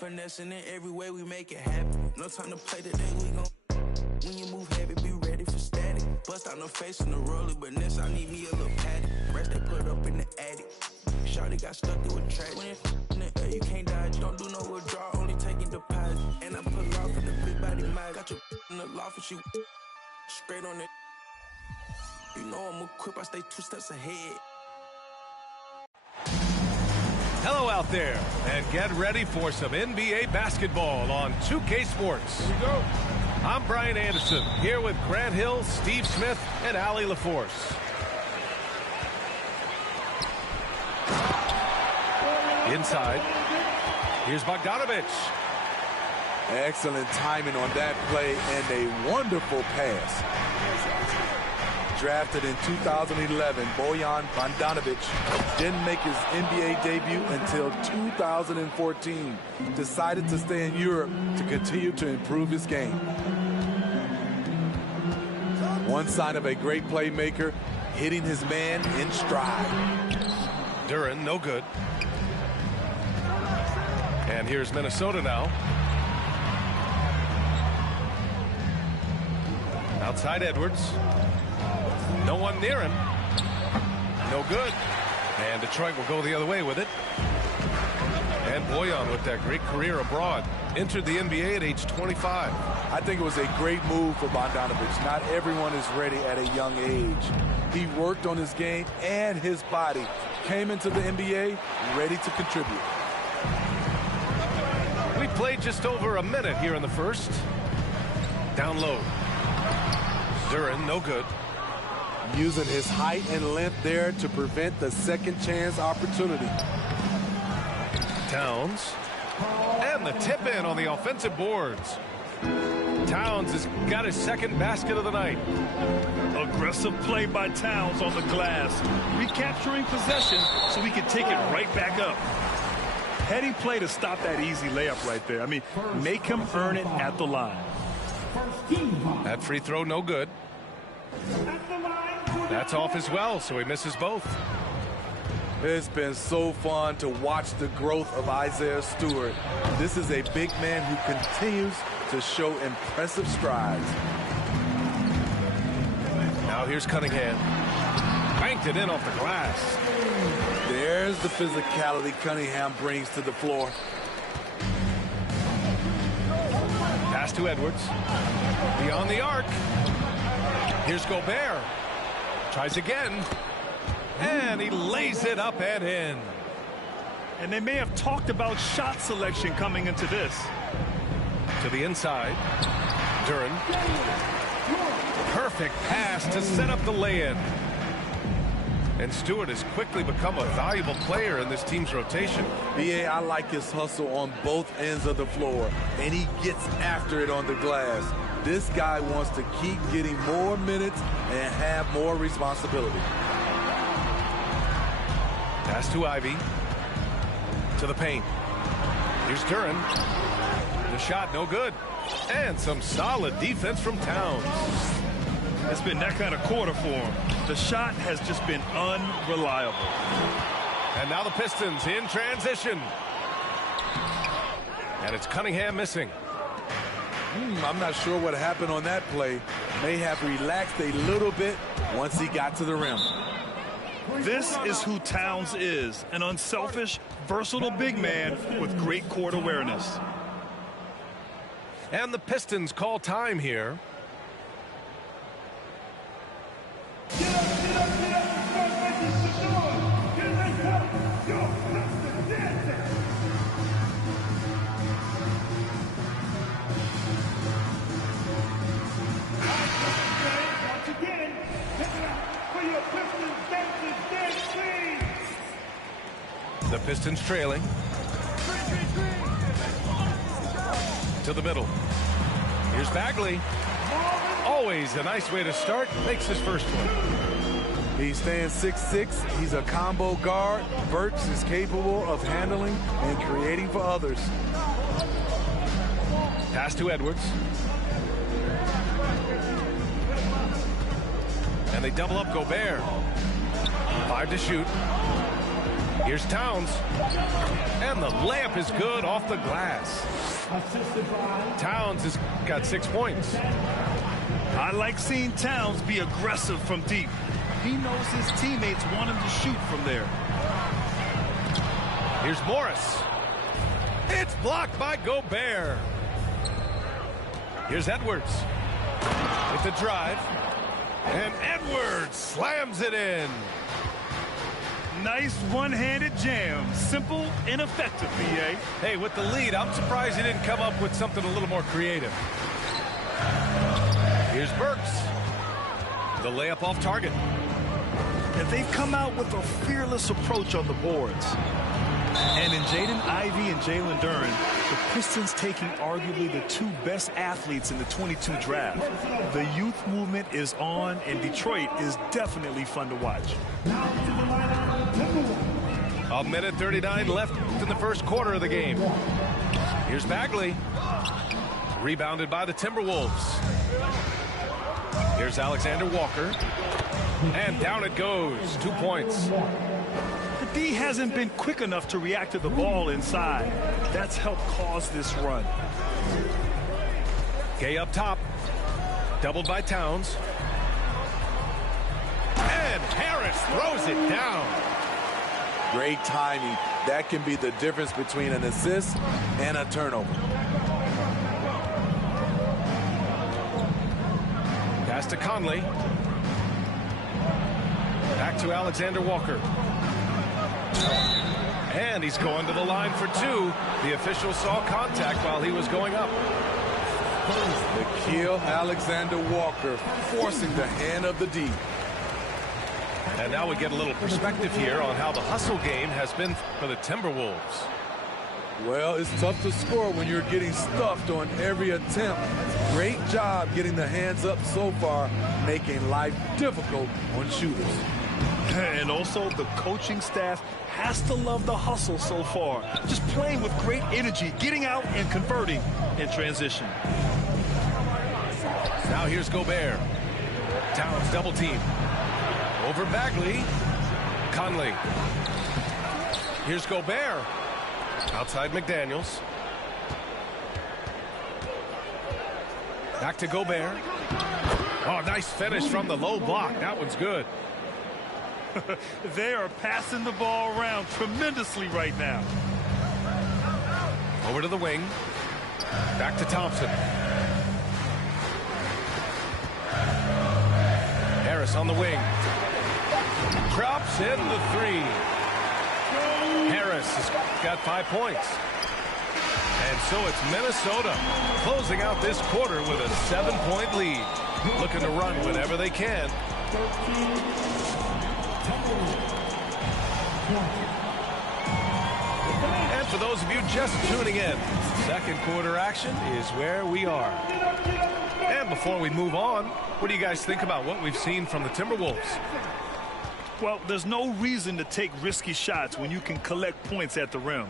Finessing it every way we make it happen. No time to play today, we gon' when you move heavy, be ready for static. Bust out no face in the roller, but this I need me a little patty. Rest they put up in the attic. Shawty got stuck through a track. When it's in the air, you can't dodge. Don't do no withdrawal, only taking deposit. And I pull off in the big body mag. Got your in the loft and shoot straight on it. You know I'm equipped, I stay 2 steps ahead. Hello out there, and get ready for some NBA basketball on 2K Sports. Here we go. I'm Brian Anderson, here with Grant Hill, Steve Smith, and Allie LaForce. Inside, here's Bogdanovic. Excellent timing on that play and a wonderful pass. Drafted in 2011, Bojan Bogdanovic didn't make his NBA debut until 2014. Decided to stay in Europe to continue to improve his game. One sign of a great playmaker, hitting his man in stride. Duren, no good. And here's Minnesota now. Outside Edwards. No one near him. No good. And Detroit will go the other way with it. And Bojan with that great career abroad. Entered the NBA at age 25. I think it was a great move for Bogdanovic. Not everyone is ready at a young age. He worked on his game and his body. Came into the NBA ready to contribute. We played just over a minute here in the first. Down low. Duren, no good. Using his height and length there to prevent the second chance opportunity. Towns. And the tip in on the offensive boards. Towns has got his second basket of the night. Aggressive play by Towns on the glass. Recapturing possession so he can take it right back up. Heady play to stop that easy layup right there. I mean, make him earn it at the line. That free throw, no good. That's off as well, so he misses both. It's been so fun to watch the growth of Isaiah Stewart. This is a big man who continues to show impressive strides. Now here's Cunningham. Banked it in off the glass. There's the physicality Cunningham brings to the floor. Pass to Edwards. Beyond the arc. Here's Gobert. Tries again. And he lays it up and in. And they may have talked about shot selection coming into this. To the inside. Duren. Perfect pass to set up the lay-in. And Stewart has quickly become a valuable player in this team's rotation. B.A., I like his hustle on both ends of the floor, and he gets after it on the glass. This guy wants to keep getting more minutes and have more responsibility. Pass to Ivy. To the paint. Here's Duren. The shot, no good. And some solid defense from Towns. It's been that kind of quarter for him. The shot has just been unreliable. And now the Pistons in transition. And it's Cunningham missing. I'm not sure what happened on that play. May have relaxed a little bit once he got to the rim. This is who Towns is, an unselfish, versatile big man with great court awareness. And the Pistons call time here. The Pistons trailing. To the middle. Here's Bagley. Always a nice way to start. Makes his first one. He stands 6'6". He's a combo guard. Burks is capable of handling and creating for others. Pass to Edwards. And they double up Gobert. 5 to shoot. Here's Towns. And the layup is good off the glass. Towns has got 6 points. I like seeing Towns be aggressive from deep. He knows his teammates want him to shoot from there. Here's Morris. It's blocked by Gobert. Here's Edwards with the drive. And Edwards slams it in. Nice one-handed jam. Simple and effective, B.A. Hey, with the lead, I'm surprised he didn't come up with something a little more creative. Here's Burks. The layup off target. And they've come out with a fearless approach on the boards. And in Jaden Ivey and Jalen Duren, the Pistons taking arguably the 2 best athletes in the 22 draft. The youth movement is on, and Detroit is definitely fun to watch. A minute 39 left in the first quarter of the game. Here's Bagley. Rebounded by the Timberwolves. Here's Alexander Walker. And down it goes. 2 points. The D hasn't been quick enough to react to the ball inside. That's helped cause this run. Gay up top. Doubled by Towns. And Harris throws it down. Great timing. That can be the difference between an assist and a turnover. Pass to Conley. Back to Alexander Walker. And he's going to the line for 2. The official saw contact while he was going up. Nikhil Alexander Walker forcing the hand of the D. And now we get a little perspective here on how the hustle game has been for the Timberwolves. Well, it's tough to score when you're getting stuffed on every attempt. Great job getting the hands up so far, making life difficult on shooters. And also, the coaching staff has to love the hustle so far. Just playing with great energy, getting out and converting in transition. Now here's Gobert. Towns double team. Over Bagley. Conley. Here's Gobert. Outside McDaniels. Back to Gobert. Oh, nice finish from the low block. That one's good. They are passing the ball around tremendously right now. Over to the wing. Back to Thompson. Harris on the wing. Drops in the 3. Harris has got 5 points. And so it's Minnesota closing out this quarter with a 7-point lead. Looking to run whenever they can. And for those of you just tuning in, second quarter action is where we are. And before we move on, what do you guys think about what we've seen from the Timberwolves? Well, there's no reason to take risky shots when you can collect points at the rim.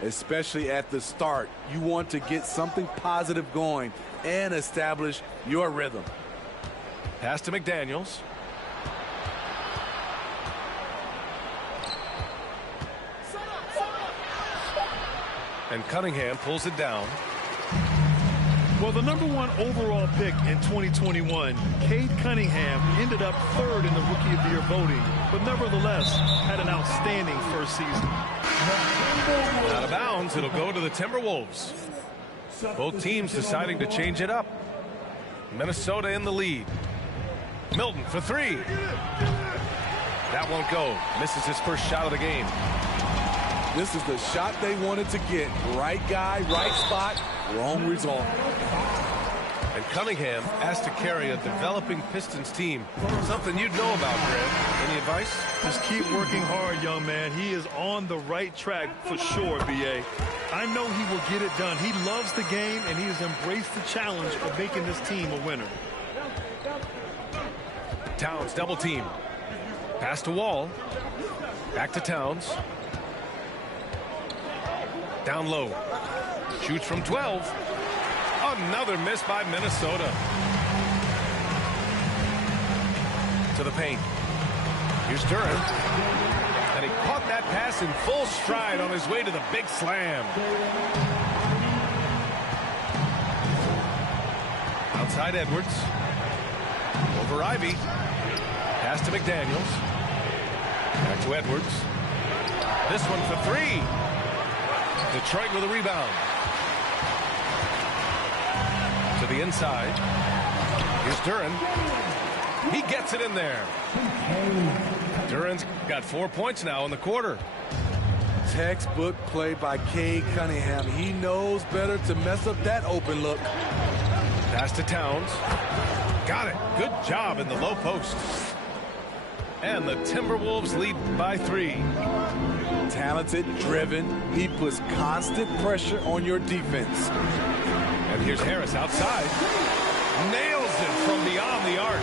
Especially at the start. You want to get something positive going and establish your rhythm. Pass to McDaniels. And Cunningham pulls it down. Well, the #1 overall pick in 2021, Cade Cunningham, ended up 3rd in the Rookie of the Year voting, but nevertheless had an outstanding first season. Out of bounds, it'll go to the Timberwolves. Both teams deciding to change it up. Minnesota in the lead. Milton for 3. That won't go. Misses his first shot of the game. This is the shot they wanted to get. Right guy, right spot, wrong result. And Cunningham asked to carry a developing Pistons team. Something you'd know about, Grant. Any advice? Just keep working hard, young man. He is on the right track for sure, B.A. I know he will get it done. He loves the game, and he has embraced the challenge of making this team a winner. Towns double team. Pass to Wall. Back to Towns. Down low. Shoots from 12. Another miss by Minnesota. To the paint. Here's Duren. And he caught that pass in full stride on his way to the big slam. Outside Edwards. Over Ivy. Pass to McDaniels. Back to Edwards. This one for three. Detroit with a rebound. To the inside. Here's Duren. He gets it in there. Duren's got 4 points now in the quarter. Textbook play by Cade Cunningham. He knows better to mess up that open look. Pass to Towns. Got it. Good job in the low post. And the Timberwolves lead by 3. Talented, driven. He puts constant pressure on your defense. And here's Harris outside. Nails it from beyond the arc.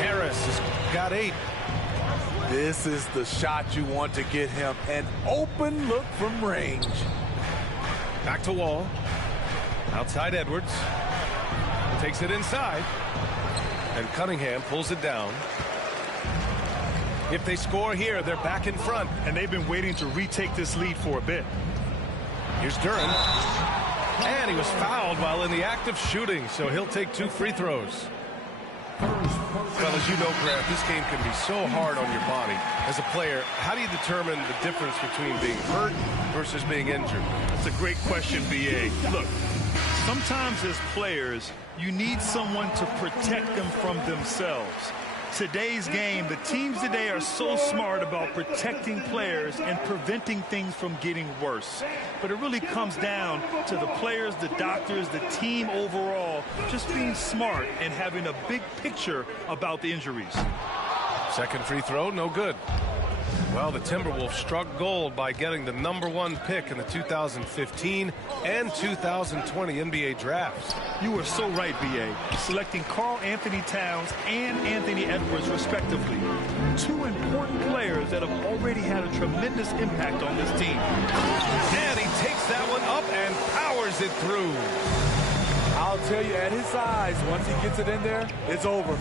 Harris has got 8. This is the shot you want to get him. An open look from range. Back to Wall. Outside Edwards. Takes it inside. And Cunningham pulls it down. If they score here, they're back in front. And they've been waiting to retake this lead for a bit. Here's Duren. And he was fouled while in the act of shooting, so he'll take 2 free throws. Well, as you know, Grant, this game can be so hard on your body. As a player, how do you determine the difference between being hurt versus being injured? That's a great question, B.A. Look, sometimes as players, you need someone to protect them from themselves. Today's game, the teams today are so smart about protecting players and preventing things from getting worse. But it really comes down to the players, the doctors, the team overall, just being smart and having a big picture about the injuries. Second free throw, no good. Well, the Timberwolves struck gold by getting the #1 pick in the 2015 and 2020 NBA drafts. You were so right, B.A. Selecting Karl Anthony Towns and Anthony Edwards, respectively. 2 important players that have already had a tremendous impact on this team. And he takes that one up and powers it through. I'll tell you, at his size, once he gets it in there, it's over.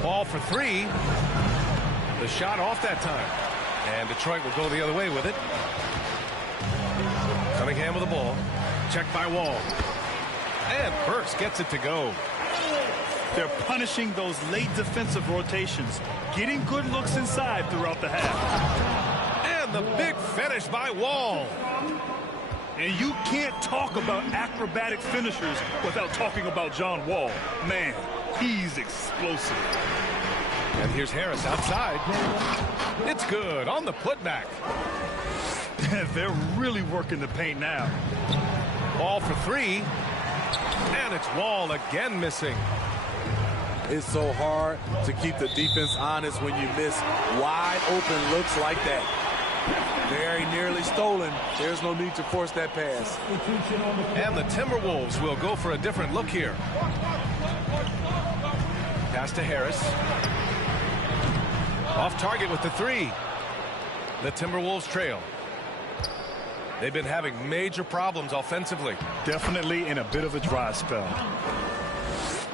Ball for 3. The shot off that time. And Detroit will go the other way with it. Cunningham with the ball. Checked by Wall. And Burks gets it to go. They're punishing those late defensive rotations, getting good looks inside throughout the half. And the big finish by Wall. And you can't talk about acrobatic finishers without talking about John Wall. Man, he's explosive. And here's Harris outside. It's good on the putback. They're really working the paint now. Ball for 3. And it's Wall again missing. It's so hard to keep the defense honest when you miss wide open looks like that. Very nearly stolen. There's no need to force that pass. And the Timberwolves will go for a different look here. Pass to Harris. Off target with the 3. The Timberwolves trail. They've been having major problems offensively. Definitely in a bit of a dry spell.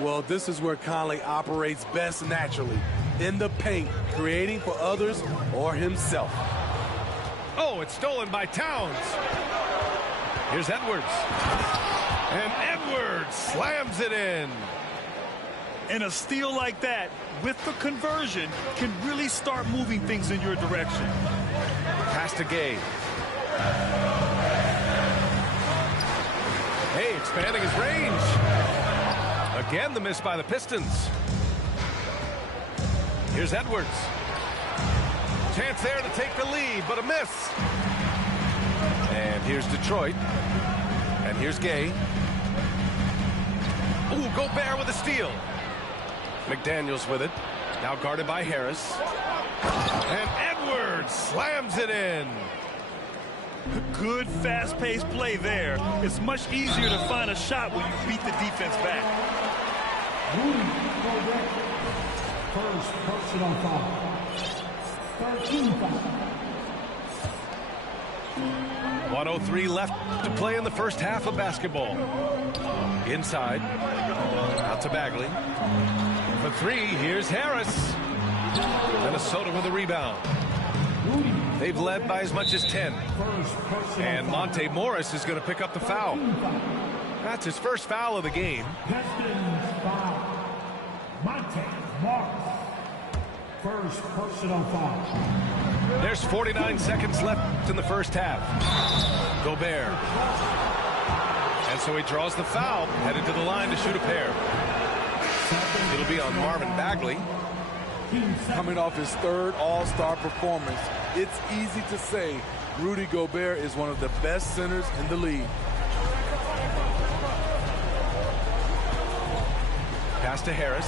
Well, this is where Conley operates best naturally. In the paint, creating for others or himself. Oh, it's stolen by Towns. Here's Edwards. And Edwards slams it in. And a steal like that, with the conversion, can really start moving things in your direction. Pass to Gay. Hey, expanding his range. Again, the miss by the Pistons. Here's Edwards. Chance there to take the lead, but a miss. And here's Detroit. And here's Gay. Ooh, Gobert with a steal. McDaniels with it. Now guarded by Harris. And Edwards slams it in. Good fast-paced play there. It's much easier to find a shot when you beat the defense back. First personal foul. 13 foul. 1:03 left to play in the first half of basketball. Inside. Out to Bagley. For 3, here's Harris. Minnesota with a rebound. They've led by as much as 10. And Monte Morris is going to pick up the foul. That's his first foul of the game. Pistons foul. Monte Morris. First personal foul. There's 49 seconds left in the first half. Gobert. And so he draws the foul, headed to the line to shoot a pair. It'll be on Marvin Bagley. Coming off his third All-Star performance, it's easy to say Rudy Gobert is one of the best centers in the league. Pass to Harris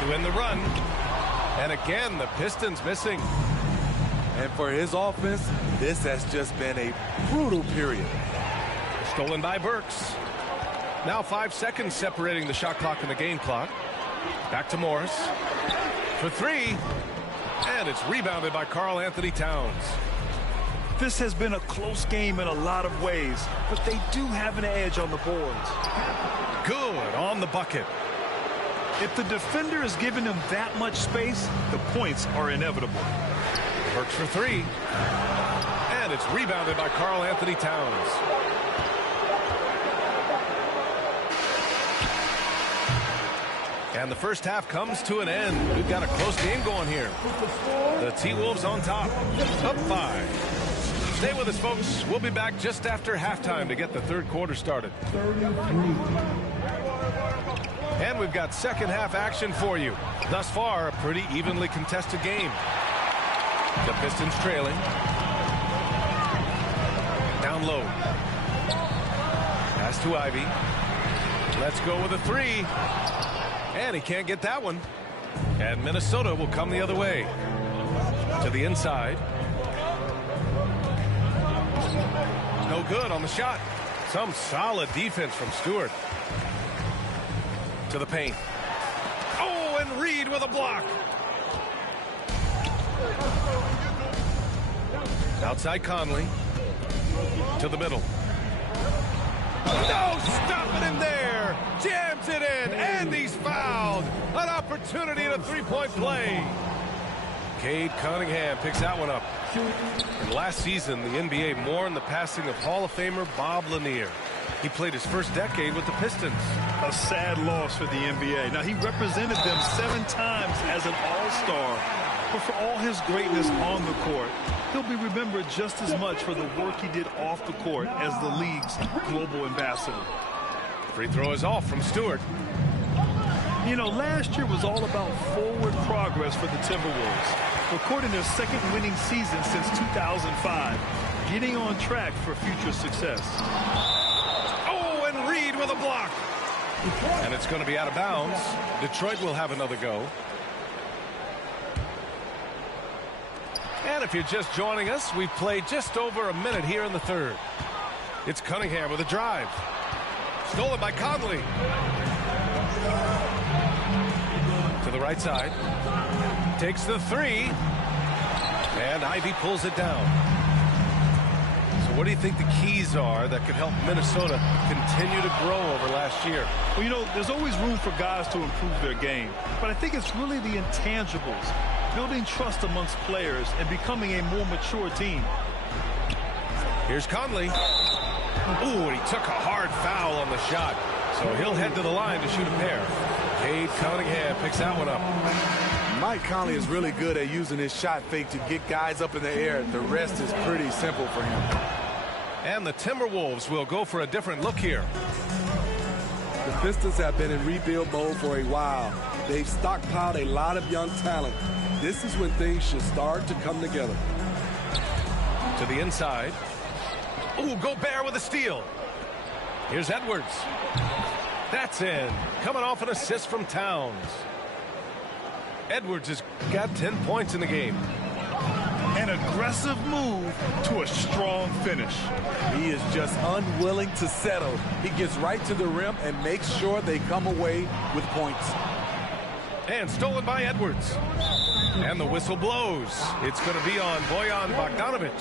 to end the run. And again, the Pistons missing. And for his offense, this has just been a brutal period. Stolen by Burks. Now 5 seconds separating the shot clock and the game clock. Back to Morris for three. And it's rebounded by Karl Anthony Towns. This has been a close game in a lot of ways, but they do have an edge on the boards. Good on the bucket. If the defender is giving them that much space, the points are inevitable. Burks for three. And it's rebounded by Karl Anthony Towns. And the first half comes to an end. We've got a close game going here. The T-Wolves on top, up 5. Stay with us, folks. We'll be back just after halftime to get the third quarter started. And we've got second half action for you. Thus far, a pretty evenly contested game. The Pistons trailing. Down low. Pass to Ivy. Let's go with a three. And he can't get that one. And Minnesota will come the other way. To the inside. No good on the shot. Some solid defense from Stewart. To the paint. Oh, and Reed with a block. Outside Conley. To the middle. No, stopping him there. Jams it in, and he's fouled. An opportunity at a three-point play. Cade Cunningham picks that one up. And last season, the NBA mourned the passing of Hall of Famer Bob Lanier. He played his first decade with the Pistons. A sad loss for the NBA. Now, he represented them 7 times as an all-star. But for all his greatness on the court, he'll be remembered just as much for the work he did off the court as the league's global ambassador. Free throw is off from Stewart. You know, last year was all about forward progress for the Timberwolves, recording their second winning season since 2005, getting on track for future success. Oh, and Reed with a block. And it's going to be out of bounds. Detroit will have another go. And if you're just joining us, we've played just over a minute here in the third. It's Cunningham with a drive. Stolen by Conley. To the right side. Takes the three. And Ivy pulls it down. So what do you think the keys are that could help Minnesota continue to grow over last year? Well, you know, there's always room for guys to improve their game. But I think it's really the intangibles. Building trust amongst players and becoming a more mature team. Here's Conley. Ooh, and he took a hard foul on the shot. So he'll head to the line to shoot a pair. Cade Cunningham picks that one up. Mike Conley is really good at using his shot fake to get guys up in the air. The rest is pretty simple for him. And the Timberwolves will go for a different look here. The Pistons have been in rebuild mode for a while. They've stockpiled a lot of young talent. This is when things should start to come together. To the inside. Ooh, Gobert with a steal. Here's Edwards. That's in. Coming off an assist from Towns. Edwards has got 10 points in the game. An aggressive move to a strong finish. He is just unwilling to settle. He gets right to the rim and makes sure they come away with points. And stolen by Edwards. And the whistle blows. It's going to be on Bojan Bogdanovic.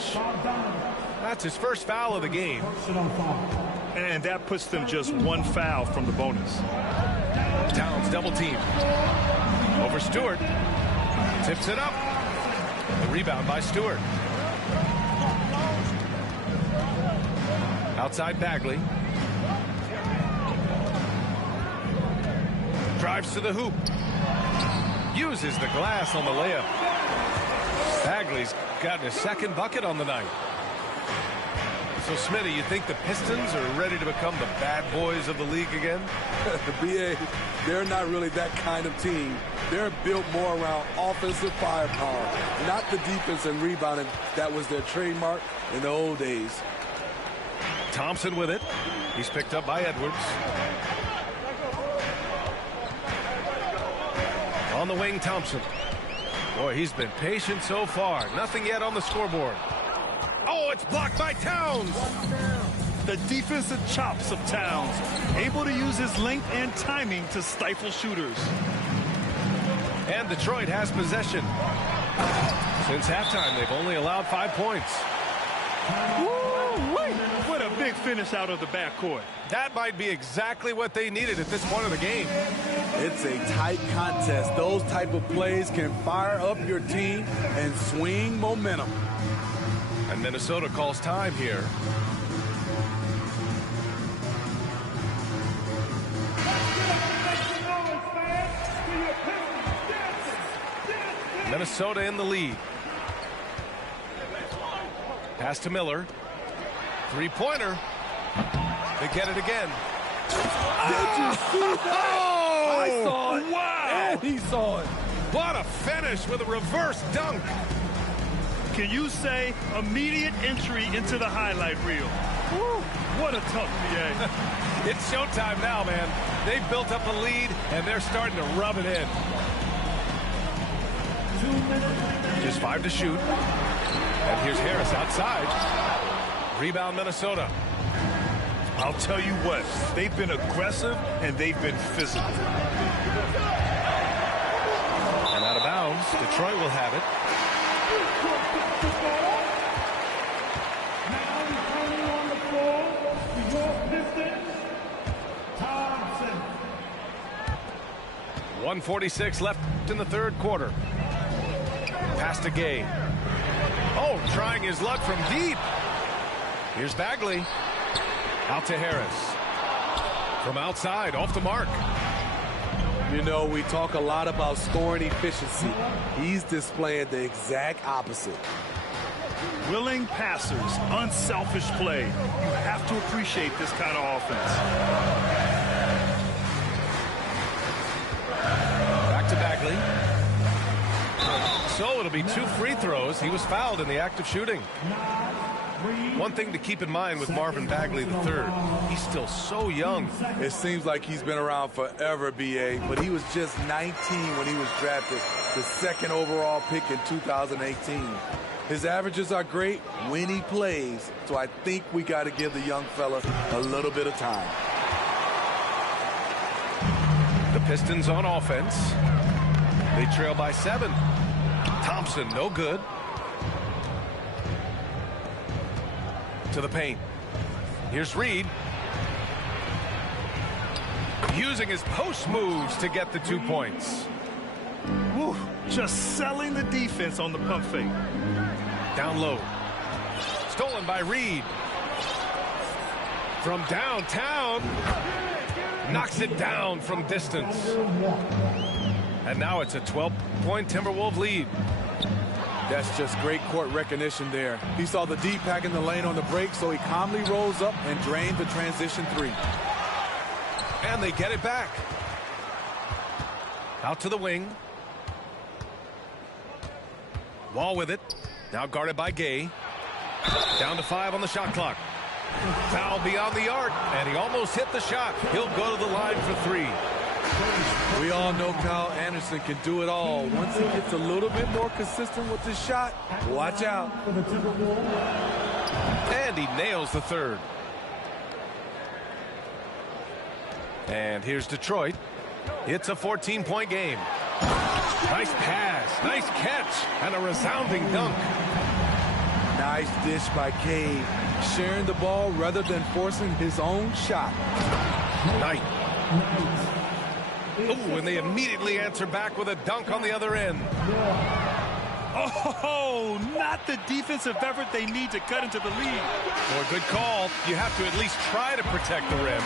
That's his first foul of the game. And that puts them just 1 foul from the bonus. Towns double team. Over Stewart. Tips it up. The rebound by Stewart. Outside Bagley. Drives to the hoop. Uses the glass on the layup. Bagley's gotten his second bucket on the night. So, Smitty, you think the Pistons are ready to become the bad boys of the league again? The BA, they're not really that kind of team. They're built more around offensive firepower, not the defense and rebounding that was their trademark in the old days. Thompson with it. He's picked up by Edwards. On the wing, Thompson. Boy, he's been patient so far. Nothing yet on the scoreboard. Oh, it's blocked by Towns. The defensive chops of Towns, able to use his length and timing to stifle shooters. And Detroit has possession. Since halftime, they've only allowed 5 points. Woo-wee! What a big finish out of the backcourt. That might be exactly what they needed at this point of the game. It's a tight contest. Those type of plays can fire up your team and swing momentum. And Minnesota calls time here. Minnesota in the lead. Pass to Miller. Three-pointer. They get it again. Did you see that? Oh! I saw it. Wow! And he saw it. What a finish with a reverse dunk. Can you say immediate entry into the highlight reel? Woo, what a tough PA. It's showtime now, man. They've built up a lead, and they're starting to rub it in. Just 5 to shoot. And here's Harris outside. Rebound, Minnesota. I'll tell you what, they've been aggressive, and they've been physical. And out of bounds, Detroit will have it. Now returning on the floor, the York Pistons, Thompson. 1:46 left in the third quarter. Pass to Gay. Oh, trying his luck from deep. Here's Bagley. Out to Harris. From outside, off the mark. You know, we talk a lot about scoring efficiency. He's displaying the exact opposite. Willing passers, unselfish play. You have to appreciate this kind of offense. Back to Bagley. So it'll be 2 free throws. He was fouled in the act of shooting. One thing to keep in mind with Marvin Bagley III, he's still so young. It seems like he's been around forever, BA, but he was just 19 when he was drafted, the 2nd overall pick in 2018. His averages are great when he plays, so I think we got to give the young fella a little bit of time. The Pistons on offense. They trail by 7. Thompson, no good. To the paint. Here's Reed. Using his post moves to get the 2 points. Woo, just selling the defense on the pump fake. Down low. Stolen by Reed. From downtown. Knocks it down from distance. And now it's a 12-point Timberwolves lead. That's just great court recognition there. He saw the deep pack in the lane on the break, so he calmly rolls up and drained the transition 3. And they get it back. Out to the wing. Wall with it. Now guarded by Gay. Down to 5 on the shot clock. Foul beyond the arc, and he almost hit the shot. He'll go to the line for 3. We all know Kyle Anderson can do it all. Once he gets a little bit more consistent with his shot, watch out. And he nails the 3rd. And here's Detroit. It's a 14-point game. Nice pass, nice catch, and a resounding dunk. Nice dish by Cade, sharing the ball rather than forcing his own shot. Knight. Oh, and they immediately answer back with a dunk on the other end. Oh, not the defensive effort they need to cut into the lead. Well, good call. You have to at least try to protect the rim.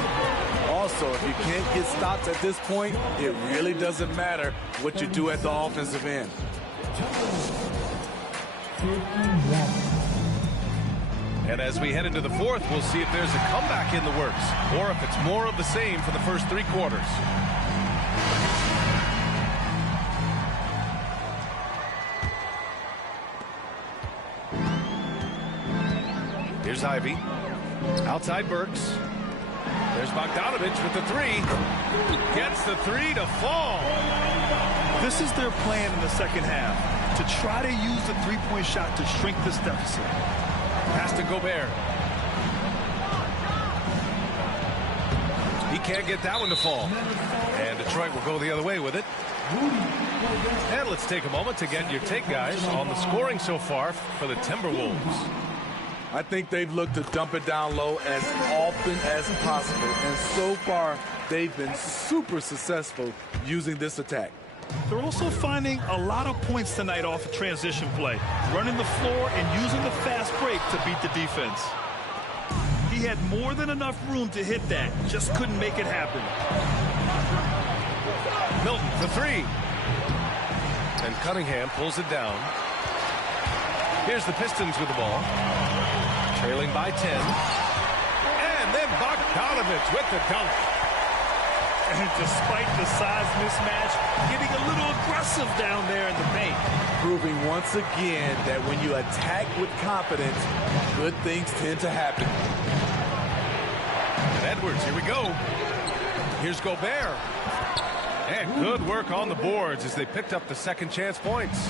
Also, if you can't get stops at this point, it really doesn't matter what you do at the offensive end. And as we head into the fourth, we'll see if there's a comeback in the works or if it's more of the same for the first 3 quarters. Here's Ivy. Outside Burks. There's Bogdanovich with the 3. Gets the 3 to fall. This is their plan in the second half, to try to use the three-point shot to shrink this deficit. Pass to Gobert. He can't get that one to fall. And Detroit will go the other way with it. And let's take a moment to get your take, guys, on the scoring so far for the Timberwolves. I think they've looked to dump it down low as often as possible. And so far, they've been super successful using this attack. They're also finding a lot of points tonight off of transition play, running the floor and using the fast break to beat the defense. He had more than enough room to hit that, just couldn't make it happen. Milton for 3. And Cunningham pulls it down. Here's the Pistons with the ball. Trailing by 10. And then Bogdanovich with the dunk. And despite the size mismatch, getting a little aggressive down there in the paint. Proving once again that when you attack with confidence, good things tend to happen. And Edwards, here we go. Here's Gobert. And good work on the boards as they picked up the second chance points.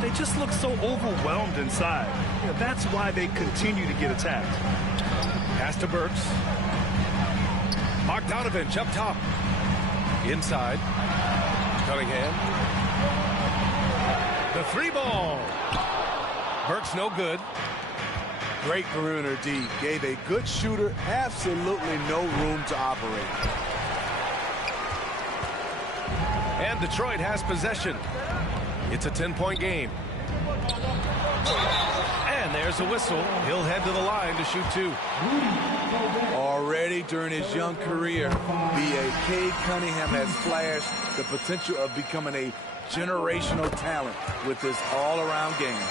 They just look so overwhelmed inside. That's why they continue to get attacked. Pass to Burks. Bogdanovich up top. Inside. Cunningham. The 3 ball. Burks no good. Great perimeter D. Gave a good shooter absolutely no room to operate. And Detroit has possession. It's a 10-point game. And there's a whistle. He'll head to the line to shoot 2. Already during his young career, B.A.K. Cunningham has flashed the potential of becoming a generational talent with his all-around game.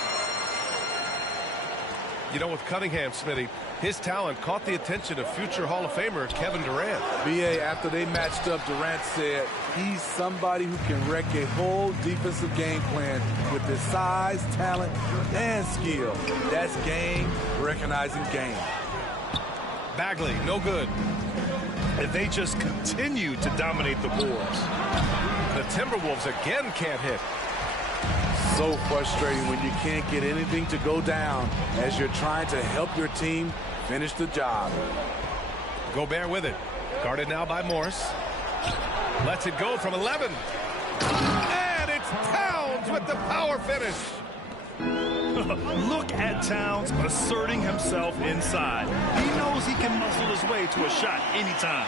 You know, with Cunningham, Smitty, his talent caught the attention of future Hall of Famer Kevin Durant. B.A., after they matched up, Durant said he's somebody who can wreck a whole defensive game plan with his size, talent, and skill. That's game recognizing game. Bagley, no good. And they just continue to dominate the boards. The Timberwolves again can't hit. So frustrating when you can't get anything to go down as you're trying to help your team finish the job. Gobert with it. Guarded now by Morris. Lets it go from 11. And it's Towns with the power finish. Look at Towns asserting himself inside. He knows he can muscle his way to a shot anytime.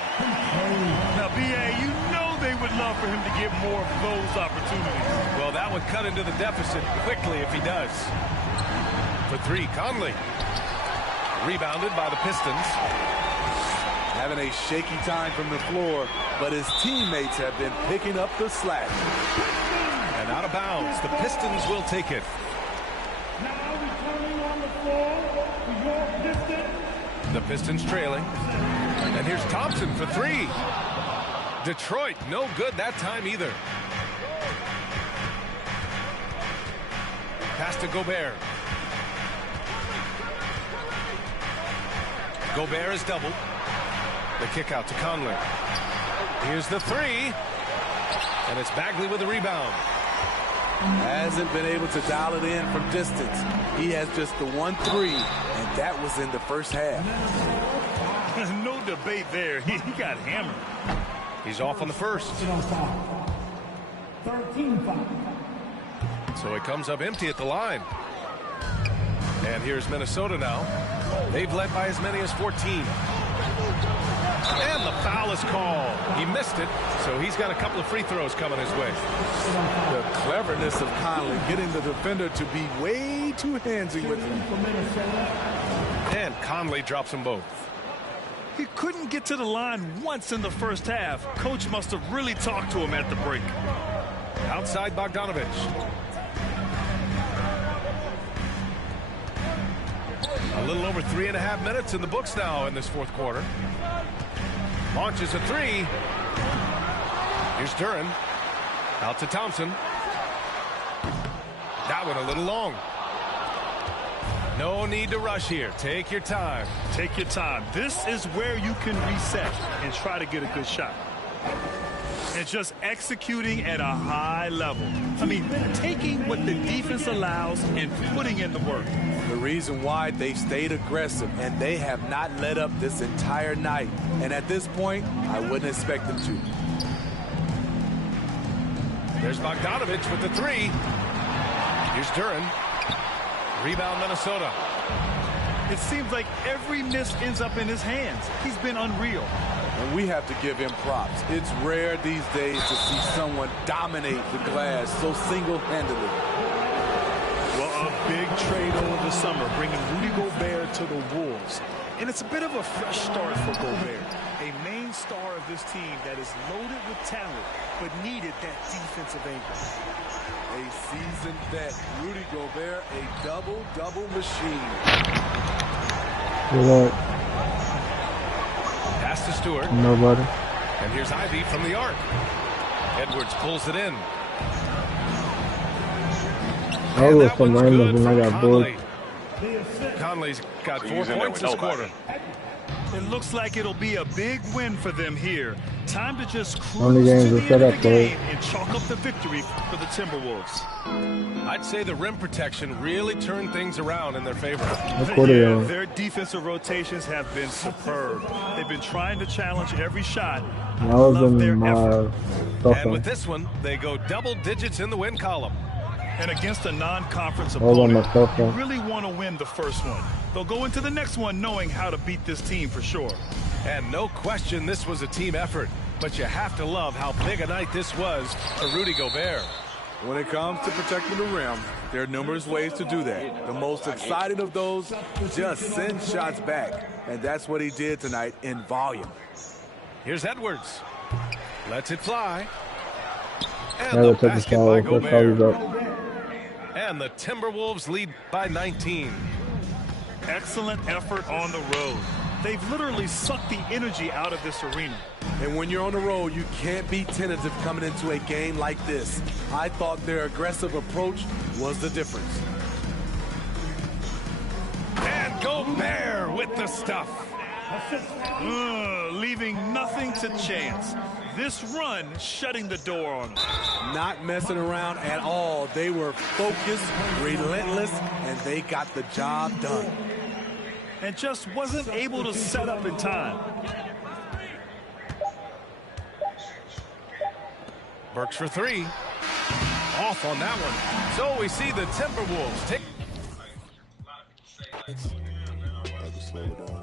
Now, B.A., you know they would love for him to get more of those opportunities. Well, that would cut into the deficit quickly if he does. For 3, Conley. Rebounded by the Pistons. Having a shaky time from the floor, but his teammates have been picking up the slack. And out of bounds, the Pistons will take it. Now returning on the floor, the York Pistons. The Pistons trailing. And here's Thompson for 3. Detroit, no good that time either. Pass to Gobert. Gobert is doubled. The kick out to Conley. Here's the 3. And it's Bagley with the rebound. Hasn't been able to dial it in from distance. He has just the 1 3, and that was in the first half. No debate there. He got hammered. He's off on the first. 13-5. So it comes up empty at the line. And here's Minnesota now. They've led by as many as 14. And the foul is called. He missed it, so he's got a couple of free throws coming his way. The cleverness of Conley getting the defender to be way too handsy with him. And Conley drops them both. He couldn't get to the line once in the first half. Coach must have really talked to him at the break. Outside Bogdanovich. A little over 3.5 minutes in the books now in this fourth quarter. Launches a three. Here's Duran. Out to Thompson. That one a little long. No need to rush here. Take your time. Take your time. This is where you can reset and try to get a good shot. And just executing at a high level. I mean, taking what the defense allows and putting in the work. The reason why they stayed aggressive, and they have not let up this entire night. And at this point, I wouldn't expect them to. There's Bogdanovich with the three. Here's Duran. Rebound Minnesota. It seems like every miss ends up in his hands. He's been unreal. And we have to give him props. It's rare these days to see someone dominate the glass so single-handedly. Well, a big trade over the summer, bringing Rudy Gobert to the Wolves. And it's a bit of a fresh start for Gobert, a main star of this team that is loaded with talent, but needed that defensive angle. A seasoned vet, Rudy Gobert, a double-double machine. Good luck. Pass to Stewart. Nobody. And here's Ivy from the arc. Edwards pulls it in. I was some random and I got bored. Conley's got 4 points this quarter. It looks like it'll be a big win for them here. Time to just Only cruise games to are the set end of up the for it. game and chalk up the victory for the Timberwolves. I'd say the rim protection really turned things around in their favor. quarter, Their defensive rotations have been superb. They've been trying to challenge every shot. I was Love in their my effort. stuff. And with this one, they go double digits in the win column. And against a non-conference I was on my opponent, stuff. you really want to win the first one. They'll go into the next one knowing how to beat this team for sure. And no question this was a team effort. But you have to love how big a night this was for Rudy Gobert. When it comes to protecting the rim, there are numerous ways to do that. The most exciting of those, just send shots back. And that's what he did tonight in volume. Here's Edwards. Lets it fly. And Never the took the basket foul. by First foul was Gobert. up. And the Timberwolves lead by 19. Excellent effort on the road. They've literally sucked the energy out of this arena. And when you're on the road, you can't be tentative coming into a game like this. I thought their aggressive approach was the difference. And Gobert with the stuff. Leaving nothing to chance. This run shutting the door on them. Not messing around at all. They were focused, relentless, and they got the job done. And just wasn't able to set up in time. Burks for three. Off on that one. So we see the Timberwolves take.